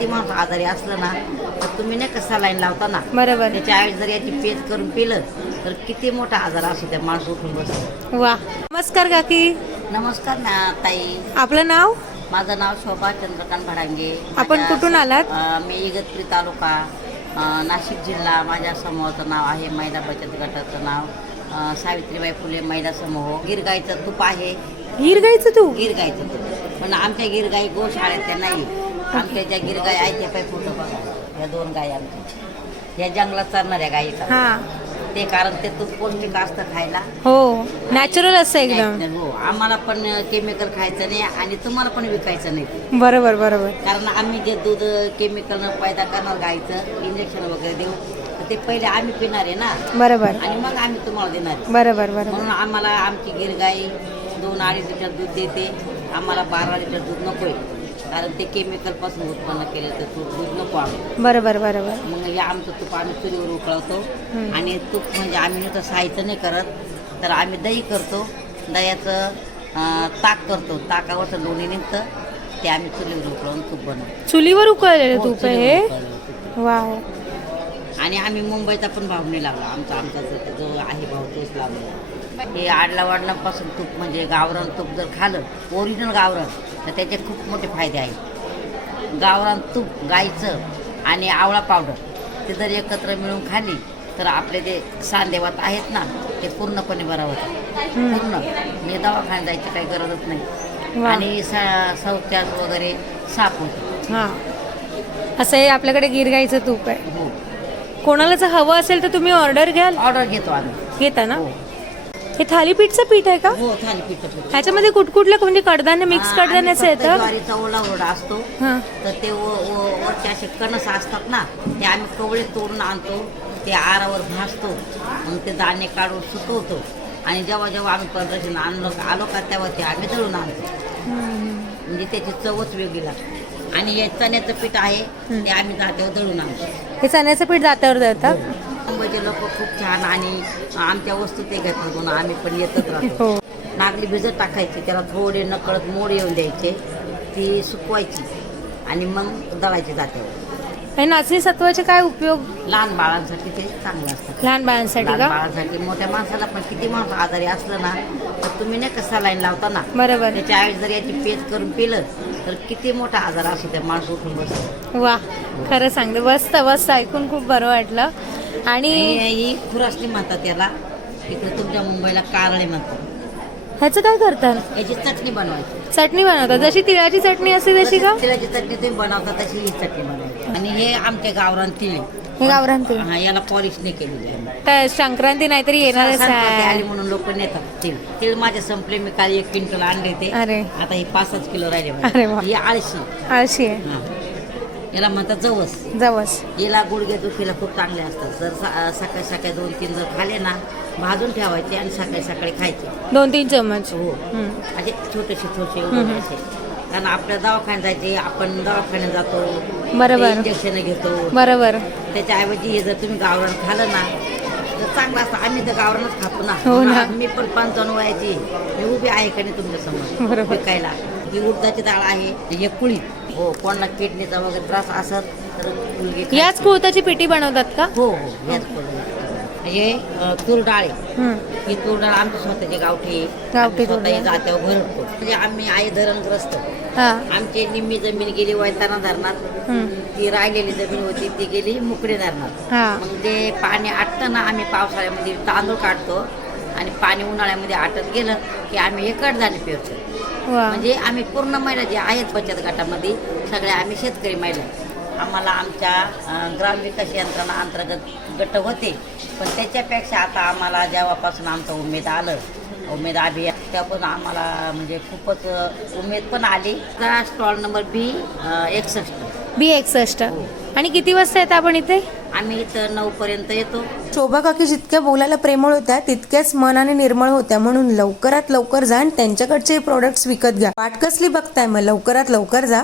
किती माणूस आजारी असलं ना तर तुम्ही नाही का सलाईन लावता ना, बरोबर. त्याच्या ऐवजी जर याची पेज करून पिलं तर किती मोठा आजार असतो त्या माणूस उठून बसतो. वा, नमस्कार काकी. नमस्कार ना ताई, आपलं नाव? माझं नाव शोभा चंद्रकांत भडांगे. आपण कुठून आलात? मी इगतपुरी तालुका, नाशिक जिल्हा. माझ्या समूहाचं नाव आहे महिला बचत गटाचं नाव सावित्रीबाई फुले महिला समूह. गिरगाईचं तूप आहे. गिरगाईचं तूप? गिरगाईचं तूप, पण आमच्या गिरगाई गोशाळेत नाही. आमच्या ज्या गिरगाई आहेत त्या काही फोटो बघा, या 2 गाई आमच्या, या जंगलात चालणाऱ्या गाईचा. हा, ते कारण ते तूप पौष्टिक असतं खायला. हो, नॅचरल असं एकदम. हो, आम्हाला पण केमिकल खायचं नाही आणि तुम्हाला पण विकायचं नाही. बरोबर बरोबर. कारण आम्ही जे दूध केमिकलनं पैदा करणार गाईचं इंजेक्शन वगैरे देऊ तर ते पहिले आम्ही पिणार आहे ना, बरोबर आणि मग आम्ही तुम्हाला देणार आहे. बरोबर बरोबर. म्हणून आम्हाला आमची गिरगाई 2-2.5 लिटर दूध देते. आम्हाला 12 लिटर दूध नको आहे, कारण ते केमिकलपासून उत्पन्न केलं तर दूध नको आम्ही. बरोबर बरोबर. मग हे आमचं तूप आम्ही चुलीवर उकळवतो. आणि तूप म्हणजे आम्ही नुसतं सायचं नाही करत, तर आम्ही दही करतो. दह्याचं ताक करतो. ताकावरचं लोणी निघतं, ते आम्ही चुलीवर उकळवून तूप बनवतो. चुलीवर उकळलेलं तूप आहे हे? चुलीवर उकळलेलं तूप. वाव. आणि आम्ही मुंबईचा पण भाव नाही लागला. आमचा जो आहे भाव तोच लागला. हे आडला वाढल्यापासून तूप म्हणजे गावरान तूप जर खाल्लं, ओरिजिनल गावरान, तर त्याचे खूप मोठे फायदे आहेत. गावरान तूप गाईचं आणि आवळा पावडर ते जर एकत्र मिळून खाल्ली तर आपले जे सांधेवात आहेत ना ते पूर्णपणे बरं होतं. पूर्ण म्हणजे दवाखान्यात जायची काही गरजच नाही. वा. आणि शौचास वगैरे साफ होतं. हा, असं हे आपल्याकडे गिरगाईचं तूप आहे. हो, कोणाला जर हवं असेल तर तुम्ही ऑर्डर घ्याल? ऑर्डर घेतो आम्ही. घेता ना? हो हे थालीपीठचं पीठ आहे का? हो, थालीपीठ. ह्याच्यामध्ये कुठकुठलं म्हणजे कडधान्य मिक्स कडधान्याचं येतं? ज्वारीचा ओला हुरडा असतो, हा. तर ते वरचे असे कणस असतात ना, ते आम्ही कवळे तोडून आणतो. ते आरावर भाजतो, मग ते दाणे काढून सुकवतो. आणि जेव्हा जेव्हा आम्ही प्रदर्शन आलो का तेव्हा ते आम्ही दळून आणतो. म्हणजे त्याची चवच वेगळी लागते. आणि हे चण्याचं पीठ आहे ते आम्ही जात्यावर दळून आणतो. हे चण्याचं पीठ जात्यावर जातं? मुंबईचे लोक खूप छान आणि आमच्या वस्तू ते घेतात म्हणून आम्ही पण येतच राहतो. हो. नागली भिजत टाकायची, त्याला थोडे नकळत मोड येऊन द्यायचे, ती सुकवायची आणि मग दळायची जात्यावर. आणि नाचणी सत्वाचे काय उपयोग? लहान बाळांसाठी ते चांगलं असतं. लहान बाळांसाठी लहान का? बाळांसाठी. मोठ्या माणसाला पण किती माणूस आजारी असलं ना तर तुम्ही नाही का सलाईन लावता ना, बरोबर. त्याच्या ऐवजी जर याची पेज करून पिलं तर किती मोठा आजार असतो त्या माणूस उठून बसतो. वा, खरं सांगते. मस्त ऐकून खूप बरं वाटलं. आणि ही खुरासणी म्हणतात याला, इकडे तुमच्या मुंबईला कारळे म्हणतात. ह्याचं काय करतात? याची चटणी बनवायची. चटणी बनवतात जशी तिळाची चटणी असते तशी का? तिळाची चटणी तुम्ही बनवता तशी ही चटणी बनवायची. आणि हे आमचे गावरान तीळ आहे. हे गावरान तीळ? हा, याला पॉलिश नाही केलेली आहे. तर संक्रांती नाहीतरी येणारच संक्रांती आहे. आली म्हणून लोक नेतात तीळ. तीळ माझे संपले, मी काल 1 क्विंटल आणले ते. अरे. आता हे 5-6 किलो राहिले अरे वा. माझे. ही आळशी. आळशी आहे. हा, याला म्हणतात जवस. जवस. याला गुडघे दुखीला खूप चांगले असतात. जर सकाळी सकाळी 2-3 जर खाले ना, भाजून ठेवायचे आणि सकाळी सकाळी खायचे. 2-3 चम्मच. हो, असे छोटेसे उडवायचे. कारण आपल्या दवाखान्यात जायचे, आपण दवाखान्यात जातो, बरोबर. इंजेक्शन घेतो. बरोबर. त्याच्याऐवजी हे जर तुम्ही गावरान खाल्लं ना तर चांगलं असतं. आम्ही तर गावरानच खातो ना. हो ना. मी पण 55 वयाची, मी उभी आहे का नाही तुमच्या समोर बरोबर. विकायला. ही उडदाची डाळ आहे, हे कुळी. हो, कोणाला किडनीचा वगैरे त्रास असत तर कुळगी खायची. याच कुळथाची पिठी बनवतात का? हो हो, याच कुळी. हे तूर डाळ आहे. ही तूर डाळ आमची स्वतःची गावठी गावठी तूर स्वतः डाळ. जात्यावर भरतो. म्हणजे आम्ही आहे धरणग्रस्त. हा. आमची निम्मी जमीन गेली वैताना धरणात. ती राहिलेली जमीन होती ती गेली मुकडी धरणात. हा. मग ते पाणी आटतं ना, आम्ही पावसाळ्यामध्ये तांदूळ काढतो आणि पाणी उन्हाळ्यामध्ये आटत गेलं की आम्ही हे कडधान्य पेरतो. वा. म्हणजे आम्ही पूर्ण महिला जे आहेत बचत गटामध्ये सगळे आम्ही शेतकरी महिला. आम्हाला आमच्या ग्रामविकास यंत्रणा अंतर्गत गट होते, पण त्याच्यापेक्षा आता आम्हाला जेव्हापासून आमचं उमेद आलं, उमेद अभियान, त्यापासून आम्हाला म्हणजे खूपच उमेद पण आली. Stall number B61. B61. आणि किती वाजता येतं आपण इथे? आम्ही इथं 9 पर्यंत येतो. शोभा काकी जितक्या बोलायला प्रेमळ होत्या तितक्याच मनाने निर्मळ होत्या. म्हणून लवकरात लवकर जा आणि त्यांच्याकडचे प्रोडक्ट्स विकत घ्या. वाट कसली बघताय, मग लवकरात लवकर जा.